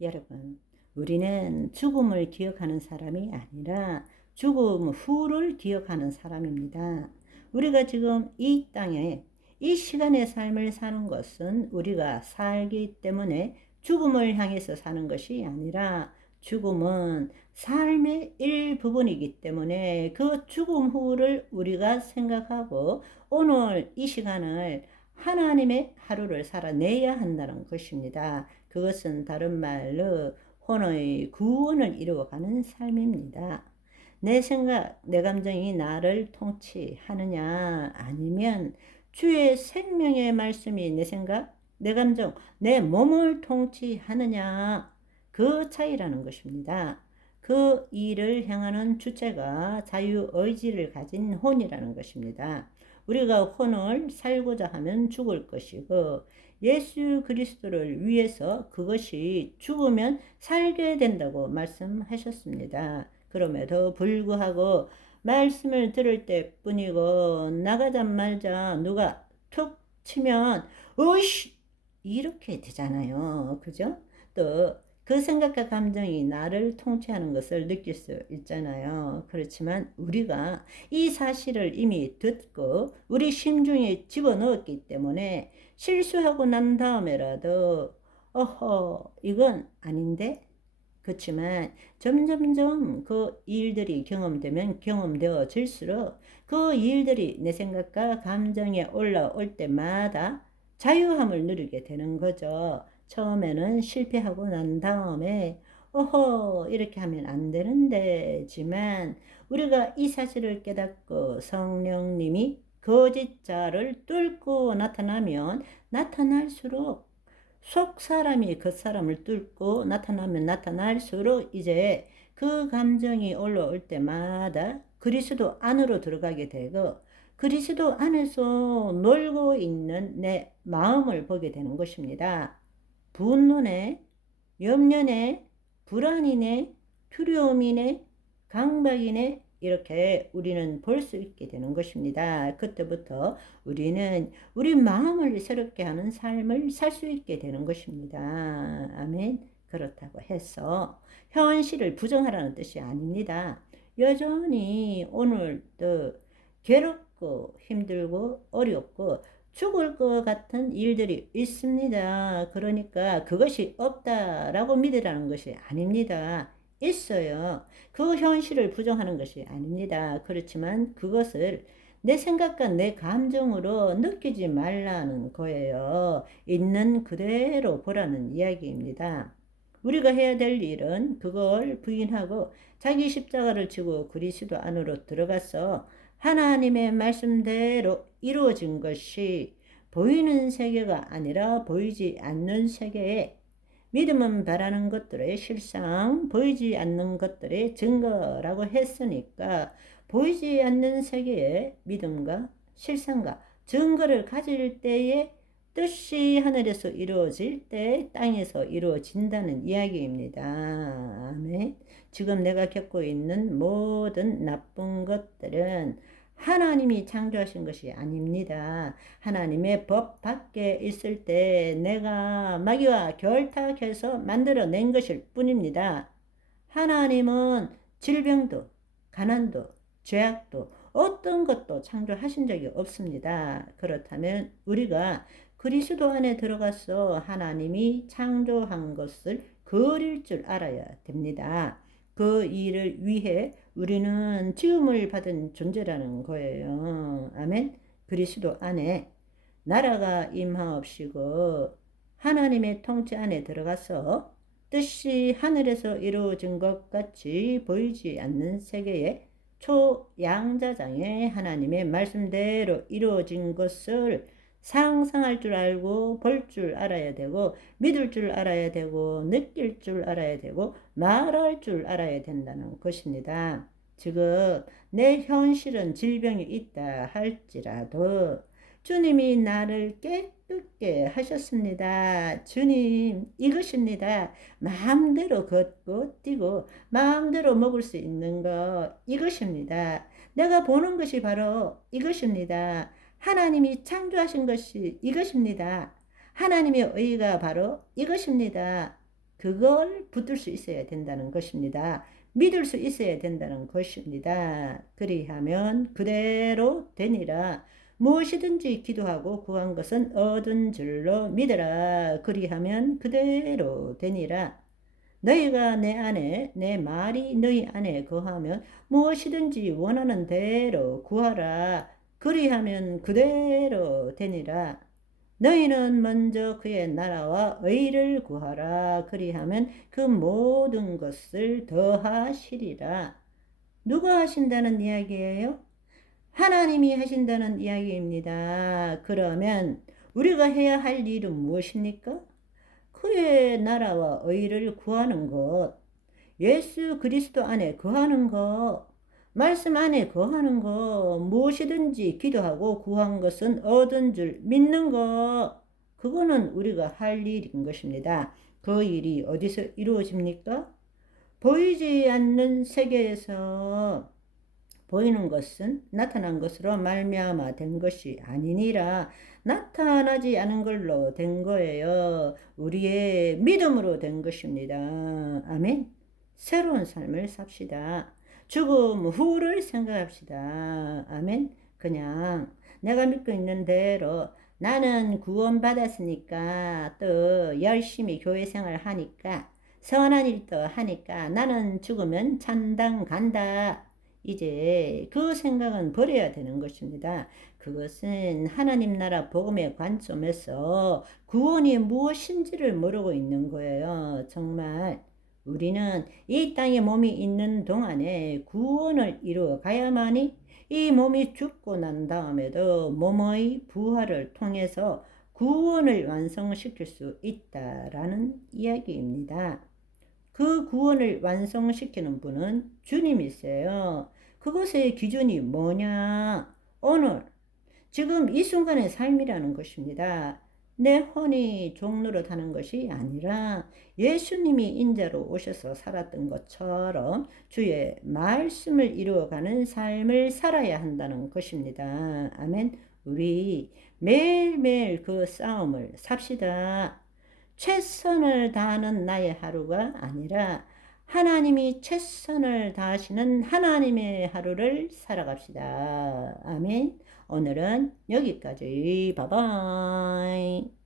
여러분, 우리는 죽음을 기억하는 사람이 아니라 죽음 후를 기억하는 사람입니다. 우리가 지금 이 땅에 이 시간의 삶을 사는 것은 우리가 살기 때문에 죽음을 향해서 사는 것이 아니라 죽음은 삶의 일부분이기 때문에 그 죽음 후를 우리가 생각하고 오늘 이 시간을 하나님의 하루를 살아내야 한다는 것입니다. 그것은 다른 말로 혼의 구원을 이루어가는 삶입니다. 내 생각, 내 감정이 나를 통치하느냐 아니면 주의 생명의 말씀이 내 생각, 내 감정, 내 몸을 통치하느냐 그 차이라는 것입니다. 그 일을 향하는 주체가 자유의지를 가진 혼이라는 것입니다. 우리가 혼을 살고자 하면 죽을 것이고 예수 그리스도를 위해서 그것이 죽으면 살게 된다고 말씀하셨습니다. 그럼에도 불구하고 말씀을 들을 때뿐이고 나가자마자 누가 툭 치면 으이씨 이렇게 되잖아요. 그죠? 또 그 생각과 감정이 나를 통치하는 것을 느낄 수 있잖아요. 그렇지만 우리가 이 사실을 이미 듣고 우리 심중에 집어넣었기 때문에 실수하고 난 다음에라도 이건 아닌데? 그렇지만 점점점 그 일들이 경험되면 경험되어질수록 그 일들이 내 생각과 감정에 올라올 때마다 자유함을 누리게 되는 거죠. 처음에는 실패하고 난 다음에 이렇게 하면 안 되는데지만 우리가 이 사실을 깨닫고 성령님이 거짓자를 뚫고 나타나면 나타날수록 속 사람이 그 사람을 뚫고 나타나면 나타날수록 이제 그 감정이 올라올 때마다 그리스도 안으로 들어가게 되고 그리스도 안에서 놀고 있는 내 마음을 보게 되는 것입니다. 분노네, 염려네, 불안이네, 두려움이네, 강박이네 이렇게 우리는 볼 수 있게 되는 것입니다. 그때부터 우리는 우리 마음을 새롭게 하는 삶을 살 수 있게 되는 것입니다. 아멘. 그렇다고 해서 현실을 부정하라는 뜻이 아닙니다. 여전히 오늘도 괴롭고 힘들고 어렵고 죽을 것 같은 일들이 있습니다. 그러니까 그것이 없다라고 믿으라는 것이 아닙니다. 있어요. 그 현실을 부정하는 것이 아닙니다. 그렇지만 그것을 내 생각과 내 감정으로 느끼지 말라는 거예요. 있는 그대로 보라는 이야기입니다. 우리가 해야 될 일은 그걸 부인하고 자기 십자가를 지고 그리스도 안으로 들어가서 하나님의 말씀대로 이루어진 것이 보이는 세계가 아니라 보이지 않는 세계에 믿음은 바라는 것들의 실상, 보이지 않는 것들의 증거라고 했으니까 보이지 않는 세계에 믿음과 실상과 증거를 가질 때에 뜻이 하늘에서 이루어질 때 땅에서 이루어진다는 이야기입니다. 아멘. 지금 내가 겪고 있는 모든 나쁜 것들은 하나님이 창조하신 것이 아닙니다. 하나님의 법 밖에 있을 때 내가 마귀와 결탁해서 만들어낸 것일 뿐입니다. 하나님은 질병도, 가난도, 죄악도 어떤 것도 창조하신 적이 없습니다. 그렇다면 우리가 그리스도 안에 들어가서 하나님이 창조한 것을 그릴 줄 알아야 됩니다. 그 일을 위해 우리는 지음을 받은 존재라는 거예요. 아멘. 그리스도 안에 나라가 임하옵시고 하나님의 통치 안에 들어가서 뜻이 하늘에서 이루어진 것 같이 보이지 않는 세계에 초양자장에 하나님의 말씀대로 이루어진 것을 상상할 줄 알고 볼 줄 알아야 되고 믿을 줄 알아야 되고 느낄 줄 알아야 되고 말할 줄 알아야 된다는 것입니다. 지금 내 현실은 질병이 있다 할지라도 주님이 나를 깨끗게 하셨습니다. 주님 이것입니다. 마음대로 걷고 뛰고 마음대로 먹을 수 있는 것 이것입니다. 내가 보는 것이 바로 이것입니다. 하나님이 창조하신 것이 이것입니다. 하나님의 의가 바로 이것입니다. 그걸 붙들 수 있어야 된다는 것입니다. 믿을 수 있어야 된다는 것입니다. 그리하면 그대로 되니라. 무엇이든지 기도하고 구한 것은 얻은 줄로 믿으라. 그리하면 그대로 되니라. 너희가 내 안에, 내 말이 너희 안에 거하면 무엇이든지 원하는 대로 구하라. 그리하면 그대로 되니라. 너희는 먼저 그의 나라와 의를 구하라. 그리하면 그 모든 것을 더하시리라. 누가 하신다는 이야기예요? 하나님이 하신다는 이야기입니다. 그러면 우리가 해야 할 일은 무엇입니까? 그의 나라와 의를 구하는 것, 예수 그리스도 안에 거하는 것, 말씀 안에 거하는 것, 무엇이든지 기도하고 구한 것은 얻은 줄 믿는 것, 그거는 우리가 할 일인 것입니다. 그 일이 어디서 이루어집니까? 보이지 않는 세계에서 보이는 것은 나타난 것으로 말미암아 된 것이 아니니라. 나타나지 않은 걸로 된 거예요. 우리의 믿음으로 된 것입니다. 아멘. 새로운 삶을 삽시다. 죽음 후를 생각합시다. 아멘. 그냥 내가 믿고 있는 대로 나는 구원받았으니까 또 열심히 교회 생활 하니까 선한 일도 하니까 나는 죽으면 천당 간다. 이제 그 생각은 버려야 되는 것입니다. 그것은 하나님 나라 복음의 관점에서 구원이 무엇인지를 모르고 있는 거예요. 정말 우리는 이 땅에 몸이 있는 동안에 구원을 이루어 가야만이 이 몸이 죽고 난 다음에도 몸의 부활을 통해서 구원을 완성시킬 수 있다라는 이야기입니다. 그 구원을 완성시키는 분은 주님이세요. 그것의 기준이 뭐냐? 오늘, 지금 이 순간의 삶이라는 것입니다. 내 혼이 종노릇하는 것이 아니라 예수님이 인자로 오셔서 살았던 것처럼 주의 말씀을 이루어가는 삶을 살아야 한다는 것입니다. 아멘. 우리 매일매일 그 싸움을 삽시다. 최선을 다하는 나의 하루가 아니라 하나님이 최선을 다하시는 하나님의 하루를 살아갑시다. 아멘. 오늘은 여기까지. 바이바이.